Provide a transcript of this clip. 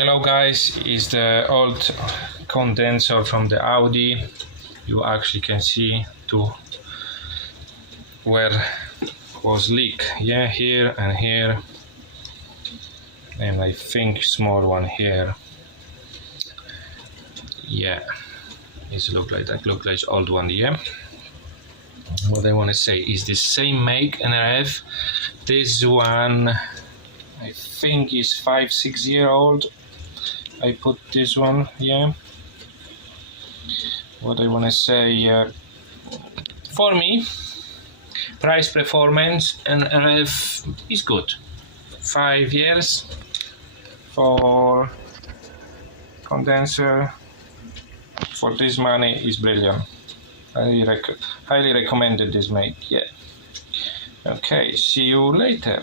Hello guys, is the old condenser from the Audi. You actually can see to where was leak. Yeah, here and here, and I think small one here. Yeah, it look like that. Look like old one. Yeah. What I want to say is the same make and I have this one. I think is 5-6 year old. I put this one, yeah. What I want to say, for me, price performance and RF is good. 5 years for condenser for this money is brilliant. Highly recommended this make, yeah. Okay, see you later.